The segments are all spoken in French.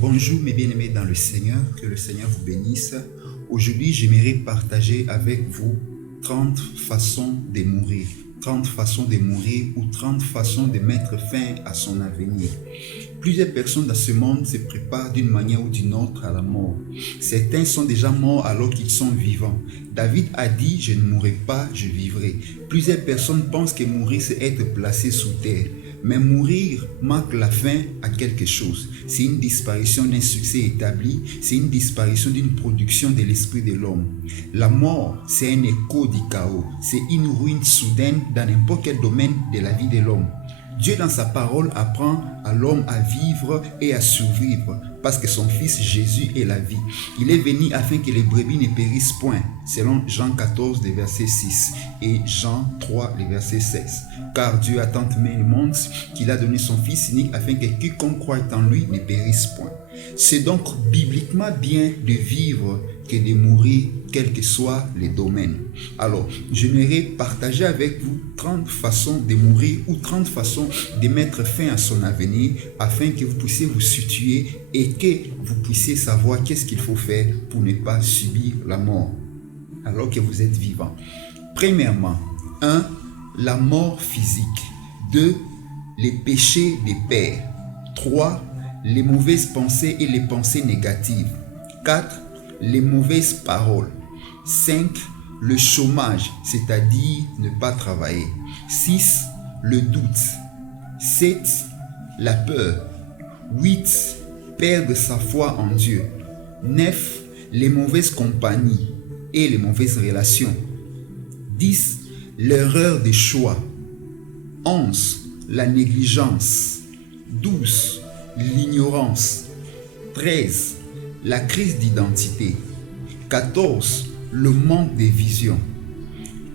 Bonjour mes bien-aimés dans le Seigneur, que le Seigneur vous bénisse. Aujourd'hui, j'aimerais partager avec vous 30 façons de mourir. 30 façons de mourir ou 30 façons de mettre fin à son avenir. Plusieurs personnes dans ce monde se préparent d'une manière ou d'une autre à la mort. Certains sont déjà morts alors qu'ils sont vivants. David a dit « Je ne mourrai pas, je vivrai ». Plusieurs personnes pensent que mourir, c'est être placé sous terre. Mais mourir marque la fin à quelque chose. C'est une disparition d'un succès établi, c'est une disparition d'une production de l'esprit de l'homme. La mort, c'est un écho du chaos, c'est une ruine soudaine dans n'importe quel domaine de la vie de l'homme. Dieu dans sa parole apprend à l'homme à vivre et à survivre parce que son fils Jésus est la vie. Il est venu afin que les brebis ne périssent point, selon Jean 14, le verset 6 et Jean 3, le verset 16. Car Dieu a tant aimé le monde qu'il a donné son fils unique afin que quiconque croit en lui ne périsse point. C'est donc bibliquement bien de vivre que de mourir, quel que soit le domaine. Alors, j'aimerais partager avec vous 30 façons de mourir ou 30 façons de mettre fin à son avenir afin que vous puissiez vous situer et que vous puissiez savoir qu'est-ce qu'il faut faire pour ne pas subir la mort alors que vous êtes vivant. Premièrement, 1. La mort physique. 2. Les péchés des pères. 3. Les mauvaises pensées et les pensées négatives. 4. Les mauvaises paroles. 5. Le chômage, c'est-à-dire ne pas travailler. 6. Le doute. 7. La peur. 8. Perdre sa foi en Dieu. 9. Les mauvaises compagnies et les mauvaises relations. 10. L'erreur de choix. 11. La négligence. 12. L'ignorance. 13. La crise d'identité. 14. Le manque de vision.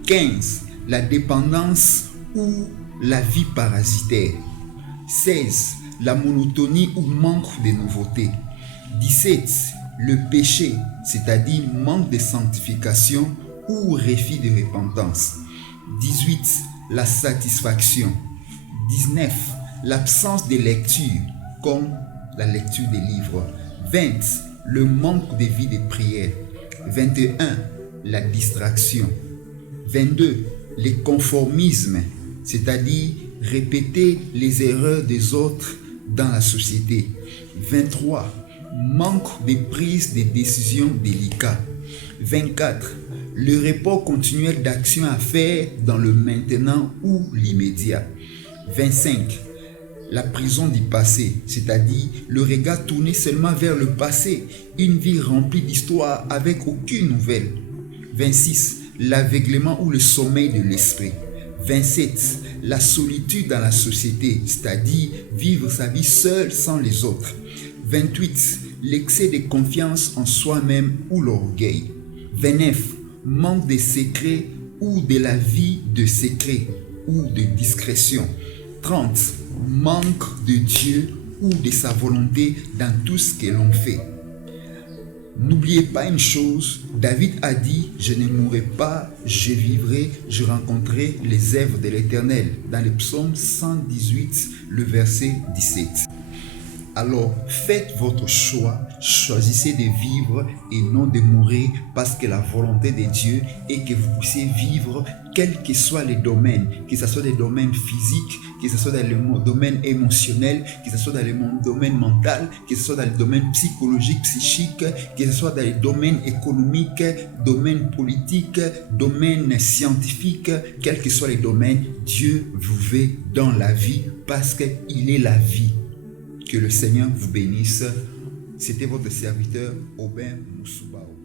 15. La dépendance ou la vie parasitaire. 16. La monotonie ou manque de nouveauté. 17. Le péché, c'est-à-dire manque de sanctification ou refus de repentance. 18. La satisfaction. 19. L'absence de lecture, comme la lecture des livres. 20. Le manque de vie de prière. 21. La distraction. 22. Le conformisme, c'est-à-dire répéter les erreurs des autres dans la société. 23. Manque de prise de décisions délicates. 24. Le report continuel d'action à faire dans le maintenant ou l'immédiat. 25. La prison du passé, c'est-à-dire le regard tourné seulement vers le passé, une vie remplie d'histoires avec aucune nouvelle. 26. L'aveuglement ou le sommeil de l'esprit. 27. La solitude dans la société, c'est-à-dire vivre sa vie seul sans les autres. 28. L'excès de confiance en soi-même ou l'orgueil. 29. Manque de secret ou de la vie de secret ou de discrétion. 30. Manque de Dieu ou de sa volonté dans tout ce que l'on fait. N'oubliez pas une chose, David a dit « Je ne mourrai pas, je vivrai, je rencontrerai les œuvres de l'Éternel » dans le psaume 118, le verset 17. Alors, faites votre choix, choisissez de vivre et non de mourir parce que la volonté de Dieu est que vous puissiez vivre quel que soit le domaine, que ce soit des domaines physiques, que ce soit dans le domaine émotionnel, que ce soit dans le domaine mental, que ce soit dans le domaine psychologique, psychique, que ce soit dans le domaine économique, domaine politique, domaine scientifique, quel que soit le domaine, Dieu vous veut dans la vie parce qu'il est la vie. Que le Seigneur vous bénisse. C'était votre serviteur Aubin Moussoubaou.